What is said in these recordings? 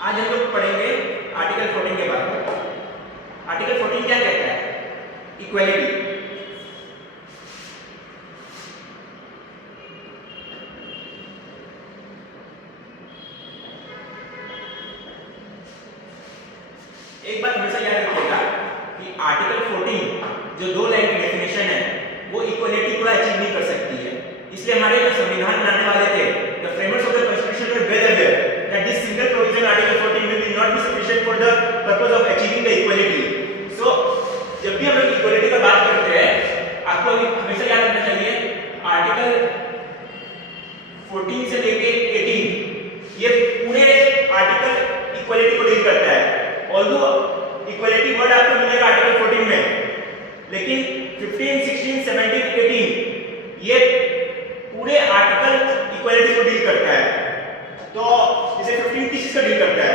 आज हम लोग पढ़ेंगे आर्टिकल 14 के बारे में। आर्टिकल 14 क्या कहता है? इक्वालिटी। एक बात हमेशा याद रखिएगा कि आर्टिकल 14 जो 2 लाइन की डेफिनेशन है वो इक्वालिटी को अचीव नहीं कर सकती है। इसलिए हमारे जो संविधान बनाने वाले थे, the framers of the constitution were well aware that this single provision article 14 will not be sufficient for the purpose of achieving the equality. So जब भी हम लोग इक्वालिटी की बात करते हैं आपको हमेशा याद रखना चाहिए आर्टिकल 14 से लेके 18 ये पूरे आर्टिकल इक्वालिटी को डील करता है। ऑल्दो इक्वालिटी वर्ड आपको मिलेगा आर्टिकल 14 में, लेकिन 15, 16, 17, 18 ये पूरे आर्टिकल इक्वालिटी को डील करता है। तो जैसे 15 किस चीज का डील करता है?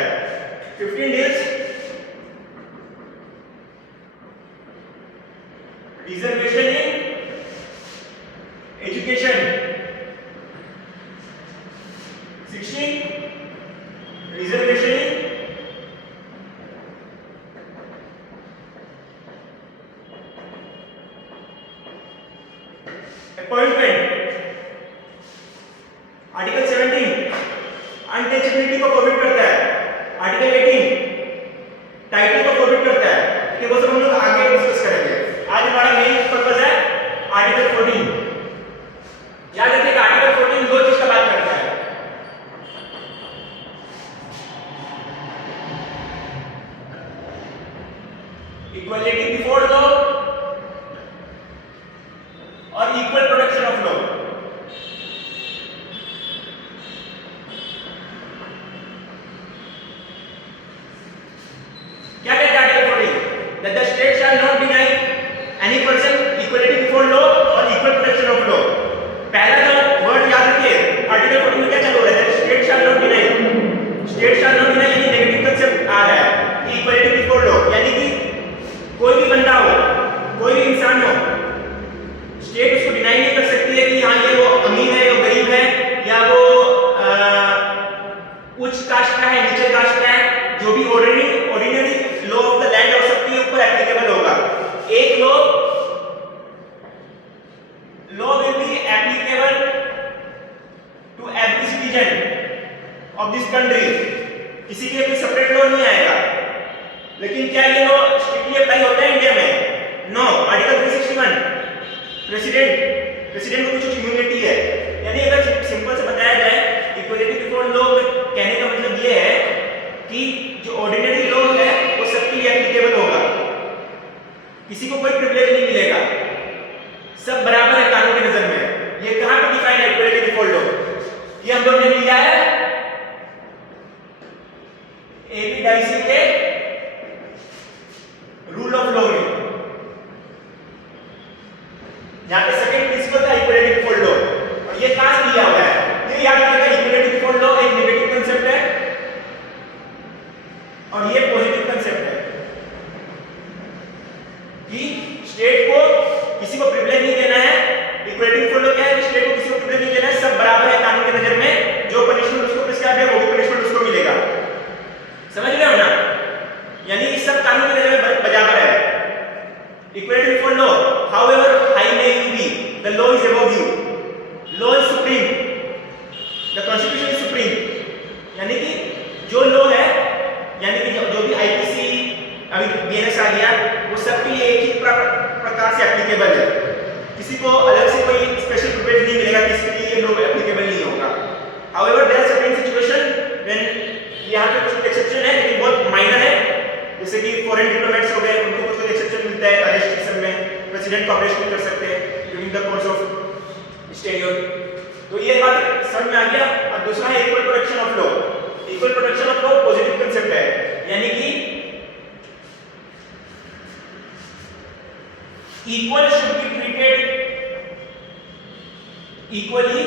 15 deals reservation in education, 16 reservation in appointment, article 17 untouchability को फोरबिड करता है, आर्टिकल 18 टाइटल को फोरबिड करता है। ठीक है, वो सब हम लोग आगे डिस्कस करेंगे। आज हमारा मेन पर्पस है आर्टिकल 14। याद रखिएगा आर्टिकल 14 दो चीज का बात करता है। इक्वालिटी बिफोर लॉ और इक्वल प्रोटेक्शन ऑफ लॉ। क्या कहता है article 14? that the state shall not deny any person equality before law और equal protection of law। पहला जो वर्ड याद रखिए आर्टिकल 14 में क्या चल रहा है? state shall not deny, state shall not deny यानी नेगेटिव कंसेप्ट आ रहा है इक्वालिटी बिफोर लॉ, यानी कि कोई भी बंदा हो, कोई भी इंसान हो, स्टेट उसको डिनाई नहीं कर सकती है कि हाँ ये वो अमीर है, वो गरीब है, या वो उच्च कास्ट का है, नीचे कास्ट का है। जो भी ordinary law of the land और सबके ऊपर एप्लीकेबल होगा। एक law will be applicable to every citizen of this country. किसी के लिए कोई सेपरेट लॉ नहीं आएगा। लेकिन क्या ये लॉ स्ट्रिक्टली अप्लाई होता है इंडिया में? नो। आर्टिकल 361 प्रेसिडेंट को कुछ इम्यूनिटी है। यानी अगर सिंपल से बताया जाए इक्वालिटी बिफोर लॉ कहने का मतलब ये है कि जो ऑर्डिनरी लॉ है वो सबके लिए एप्लीकेबल होगा, किसी को कोई प्रिविलेज नहीं मिलेगा, सब बराबर है कानून की नजर में। ये कहां पे डिफाइन है इक्वालिटी बिफोर लॉ? ये हम लोग ने लिया है एबी डाइसी के रूल ऑफ लॉ में। यहां पे सेकंड प्रिंसिपल था इक्वालिटी बिफोर लॉ, और ये कहां से लिया हुआ है? ये याद रखिएगा इक्वालिटी बिफोर लॉ एक नेगेटिव कांसेप्ट है और ये पॉजिटिव कांसेप्ट है कि स्टेट को किसी को प्रिविलेज नहीं देना है। इक्वालिटी बिफोर लॉ क्या है? स्टेट को किसी को प्रिविलेज नहीं देना है, सब बराबर है कानून की नजर में। जो पनिशमेंट उसको प्रिस्क्राइब है वो भी पनिशमेंट उसको मिलेगा। समझ रहे हो ना? यानी सब कानून की नजर में बराबर है। Equality before law, however high may you be, the law is above you, law is supreme, the constitution is supreme. यानी कि जो लॉ है, यानी कि जो भी आईपीसी अभी बीएनएस आ गया, वो सबके लिए एक ही प्रकार से एप्लीकेबल है। किसी को अलग से कोई स्पेशल प्रिविलेज नहीं मिलेगा कि इसके लिए ये लॉ एप्लीकेबल नहीं होगा। However there are certain situation when यहां पे कुछ एक्सेप्शन है, लेकिन बहुत माइनर है। जैसे कि फॉरेन डिप्लोमेट्स हो गए, उनको कुछ एक्सेप्शन मिलता है अरेस्ट केस में, प्रेसिडेंट को अरेस्ट नहीं कर सकते ड्यूरिंग द कोर्स ऑफ स्टेन्योर। तो ये बात समझ में आ गया। और दूसरा है equal protection of law. Equal protection of law positive concept है, यानी कि equal should be treated equally,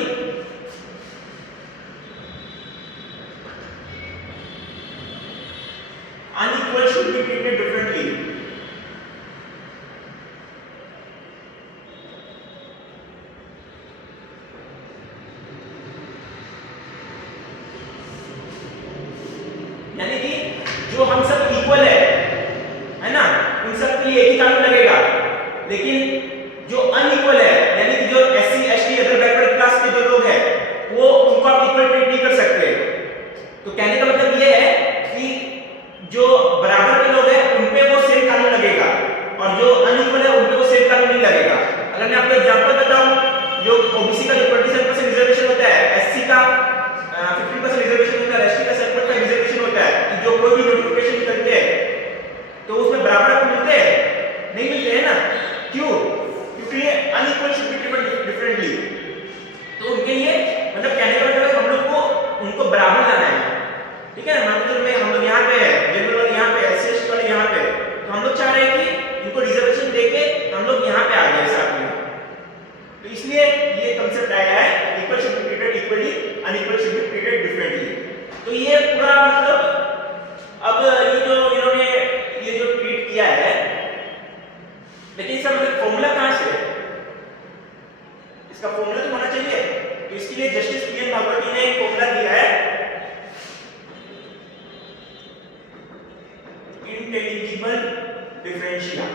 unequal should be treated differently। यानी जो हम सब इक्वल है ना, उन सब के लिए एक ही कानून लगेगा, लेकिन जो अनइक्वल है यानी कि जो SC ST other backward class के जो लोग हैं वो उनको आप इक्वल ट्रीट नहीं कर सकते। तो कहने का मतलब ये है कि जो बराबर के लोग हैं उन पे वो सेम कानून लगेगा और जो अनइक्वल है उन पे वो सेम कानून नहीं लगेगा। अगर मैं आपको एग्जांपल बताऊं, जो ओबीसी का जो 27% रिजर्वेशन होता है, एससी का 15% रिजर्वेशन होता है, एसटी का 7.5 रिजर्वेशन होता है, कि जो कोई भी नोटिफिकेशन निकलते हैं तो उसमें बराबर आपको मिलते हैं? नहीं मिलते हैं ना। क्यों? क्योंकि ये unequal should be treated differently. तो उनके लिए मतलब कहने का मतलब हम लोग को उनको बराबर लाना है, ठीक है। मान लो हम लोग यहाँ पे है, जनरल वाले यहाँ पे, एससी एसटी वाले यहाँ पे, तो हम लोग चाह रहे हैं कि इनको रिजर्वेशन देके हम लोग यहाँ पे आ जाए साथ में। तो इसलिए ये कांसेप्ट आया है equal should be treated equally, unequal should be treated differently. तो ये पूरा मतलब अब ये जो इन्होंने ये जो ट्रीट किया है, लेकिन इसका मतलब फॉर्मूला कहां से है? इसका फॉर्मूला तो होना चाहिए। तो इसके लिए जस्टिस पीएन भागवती ने एक फॉर्मूला दिया है, इंटेलिजिबल डिफरेंशिया।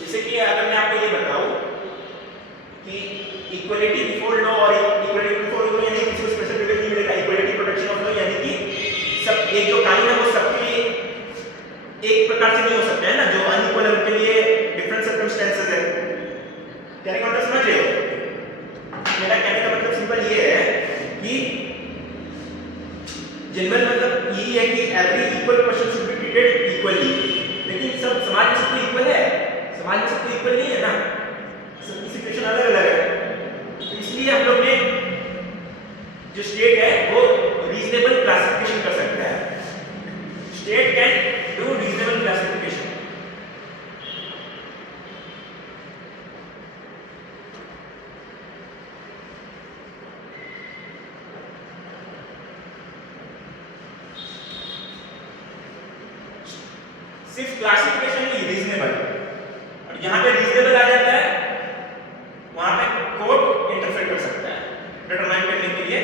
जैसे कि अगर मैं आपको ये बताऊं कि इक्वलिटी बिफोर लॉ और इक्वलिटी बिफोर लॉ यानी किसी को स्पेशल प्रिविलेज नहीं मिलेगा, इक्वलिटी प्रोटेक्शन ऑफ लॉ यानी कि सब एक जो कानून है वो सबके लिए एक प्रकार से नहीं हो सकता है ना, जो अनइक्वल है उनके लिए डिफरेंट सर्कमस्टेंसेस है। कहने का मतलब समझ रहे हो? मेरा कहने का मतलब सिंपल ये है कि जनरल मतलब यही है कि every equal person should be treated equally, लेकिन सब समाज में सबको इक्वल है, समाज में सबको इक्वल नहीं है ना, सबकी सिचुएशन अलग अलग है। तो इसलिए हम लोग ने जो स्टेट है वो रीजनेबल क्लासिफिकेशन कर सकता है। State can do reasonable classification. सिर्फ क्लासिफिकेशन नहीं, रीजनेबल, और जहां पे रीजनेबल आ जाता है वहां पे कोर्ट इंटरफेयर कर सकता है डिटरमाइन करने के लिए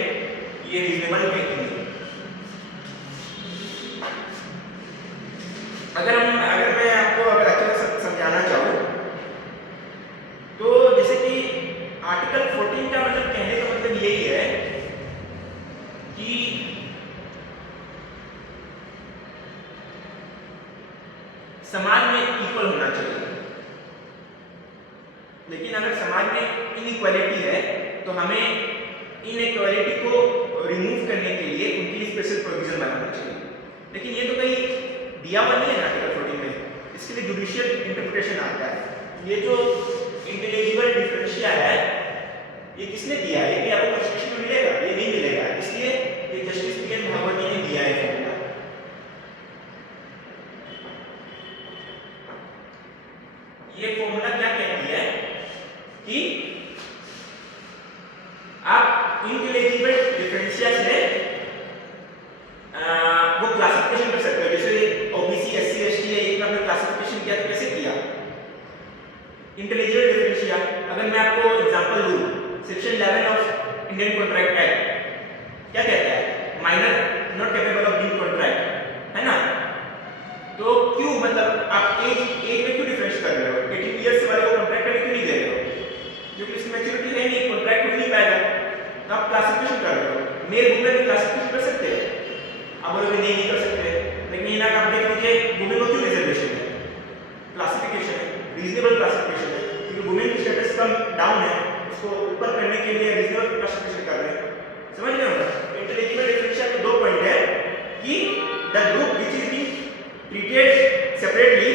ये रीजनेबल है कि नहीं। अगर मैं आपको अगर अच्छे से समझाना चाहूँ तो जैसे कि आर्टिकल 14 का मतलब कहने का मतलब यही है कि समाज में इक्वल होना चाहिए, लेकिन अगर समाज में इनइक्वालिटी है तो हमें इनइक्वालिटी को रिमूव करने के लिए उनके लिए स्पेशल प्रोविजन बनाना चाहिए। लेकिन ये तो कहीं दिया हुआ नहीं है आर्टिकल 14 में, इसके लिए जुडिशियल इंटरप्रिटेशन आता है। ये जो इंटेलिजिबल डिफरेंशिया है ये किसने दिया है? ये आपको कॉन्स्टिट्यूशन में मिलेगा? ये नहीं मिलेगा, इसलिए ये जस्टिस पीएन भागवती ने दिया है फॉर्मूला। ये फॉर्मूला क्या कहती है कि आप इंटेलिजिबल डिफरेंशिया से वो क्लासिफिकेशन कर सकते हो। जैसे ओबीसी एससी एसटी है, एक आपने क्लासिफिकेशन किया तो कैसे किया? Intelligible differentia. अगर मैं आपको एग्जांपल दूं, section 11 of Indian contract act क्या कहता है? Minor not capable of doing contract, है ना। तो क्यों मतलब आप एज में क्यों डिफरेंस कर रहे हो? 18 इयर्स वाले को कॉन्ट्रैक्ट करने क्यों नहीं दे रहे हो? क्योंकि इसमें मैच्योरिटी है नहीं, कॉन्ट्रैक्ट हो नहीं पाएगा, तो आप क्लासिफिकेशन कर रहे हो। मेल वुमेन की क्लासिफिकेशन कर सकते हैं? आप बोलोगे नहीं कर सकते, लेकिन यहाँ आप देख लीजिए वुमेन को क्यों रिजर्वेशन है? क्लासिफिकेशन है, रीजनेबल क्लासिफिकेशन है, क्योंकि वुमेन की स्टेटस कम डाउन है, उसको ऊपर करने के लिए रीजनेबल क्लासिफिकेशन कर रहे हैं। समझ रहे हो? इंटेलिजिबल डिफरेंशिया के दो पॉइंट है कि the group which is being treated separately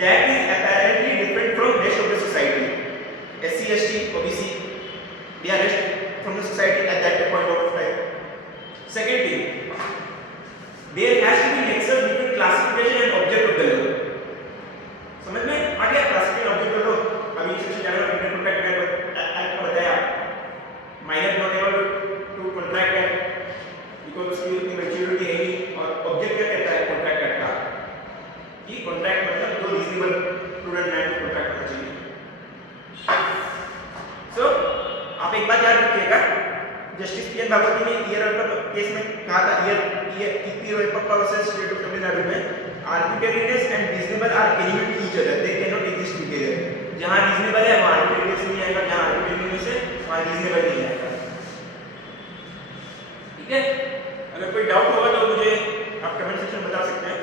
that is apparently different from rest of the society. SC, ST, OBC, they are rest from the society at that point of time. Second thing, there has to be nexus between classification and object of the law. समझ में आ गया? Classification object of law अभी section 11 of Indian contract act का बताया। Minor not able to contract act because उसकी उतनी maturity है नहीं, और ऑब्जेक्ट क्या कहता है कॉन्ट्रैक्ट एक्ट का कि कॉन्ट्रैक्ट मतलब दो रीजनेबल प्रूडेंट मैन को कॉन्ट्रैक्ट होना चाहिए। सो आप एक बात याद रखिएगा जस्टिस पी एन भागवती ने ईयर केस में कहा था, ईयर वर्सेस स्टेट ऑफ तमिलनाडु में arbitrariness and reasonable are element to each other, they can not exist together. जहां रीजनेबल है वहां आर्बिट्रेरीनेस नहीं आएगा, जहां आर्बिट्रेरीनेस है वहां रीजनेबल नहीं आएगा। ठीक है, अगर कोई डाउट होगा तो मुझे आप कमेंट सेक्शन में बता सकते हैं।